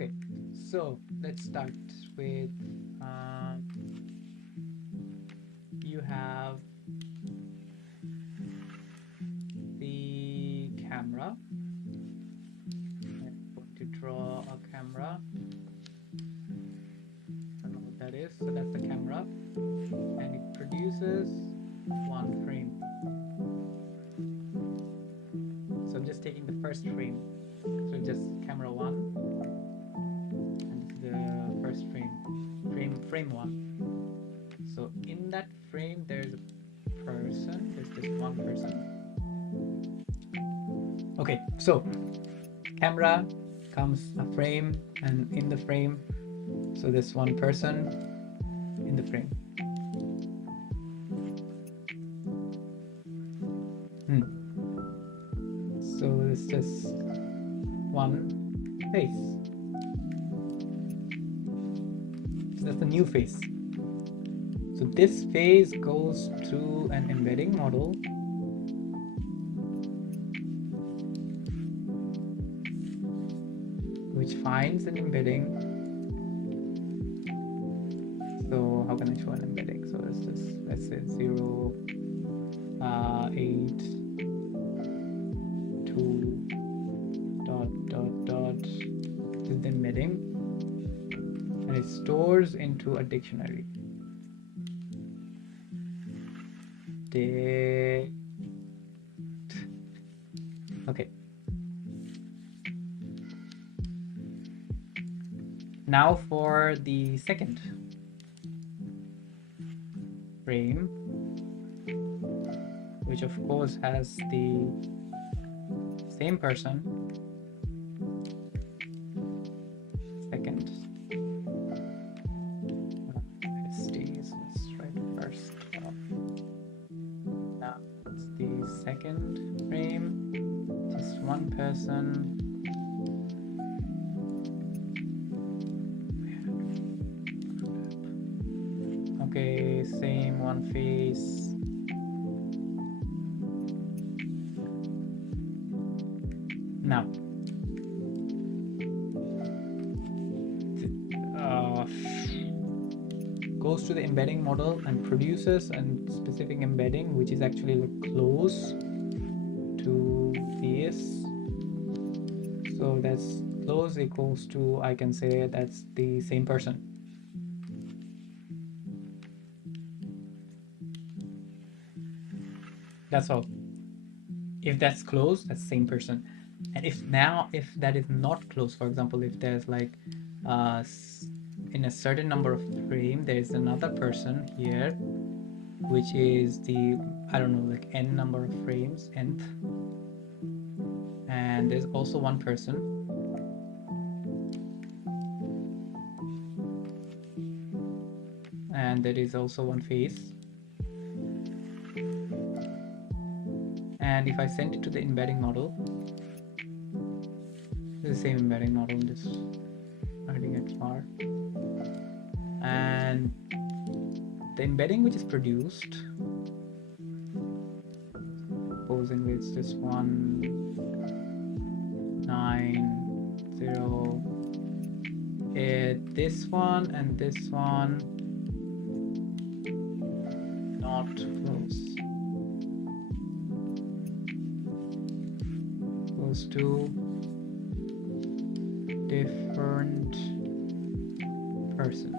Okay, so let's start with you have the camera. I'm going to draw a camera. I don't know what that is. So that's the camera, and it produces one frame. So I'm just taking the first frame. So just camera one, and this is the first frame. Frame one. So in that frame, there's a person. There's just one person. Okay, so camera comes a frame, and in the frame, so this one person in the frame. So it's just one face. So that's the new face. So this face goes to an embedding model, which finds an embedding. So how can I show an embedding? So it's just, let's say 0, 8, 2, dot. This is the embedding, and it stores into a dictionary. Okay. Now for the second frame, which of course has the same person. Second. Let's write first. Now it's the second frame. Just one person. Okay, same one face. Now, goes to the embedding model and produces a specific embedding, which is actually like close to this. So that's close equals to, I can say that's the same person. That's all. If that's close, that's the same person. And if that is not close, for example, if there's like in a certain number of frame, there's another person here, which is the, I don't know, like n number of frames, nth, and there's also one person, and there is also one face. And if I send it to the embedding model, the same embedding model, I'm just writing it far, and the embedding which is produced, supposing it's just 1, 9, 0, this one and this one not close. Close to different person.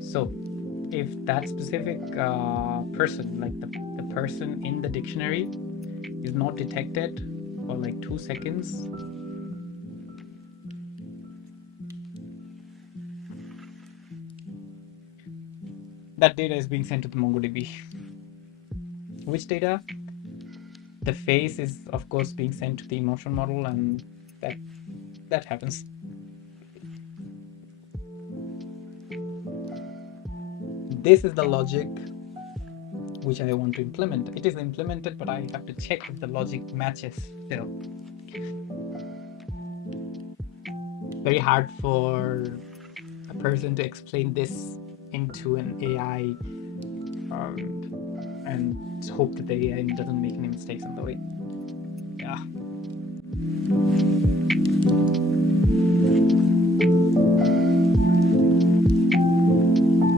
So if that specific person, like the person in the dictionary, is not detected for like 2 seconds, that data is being sent to the MongoDB. Which data? The face is of course being sent to the emotion model, and that happens. This is the logic which I want to implement. It is implemented, but I have to check if the logic matches still. Very hard for a person to explain this into an AI and hope that the AI doesn't make any mistakes on the way. Yeah.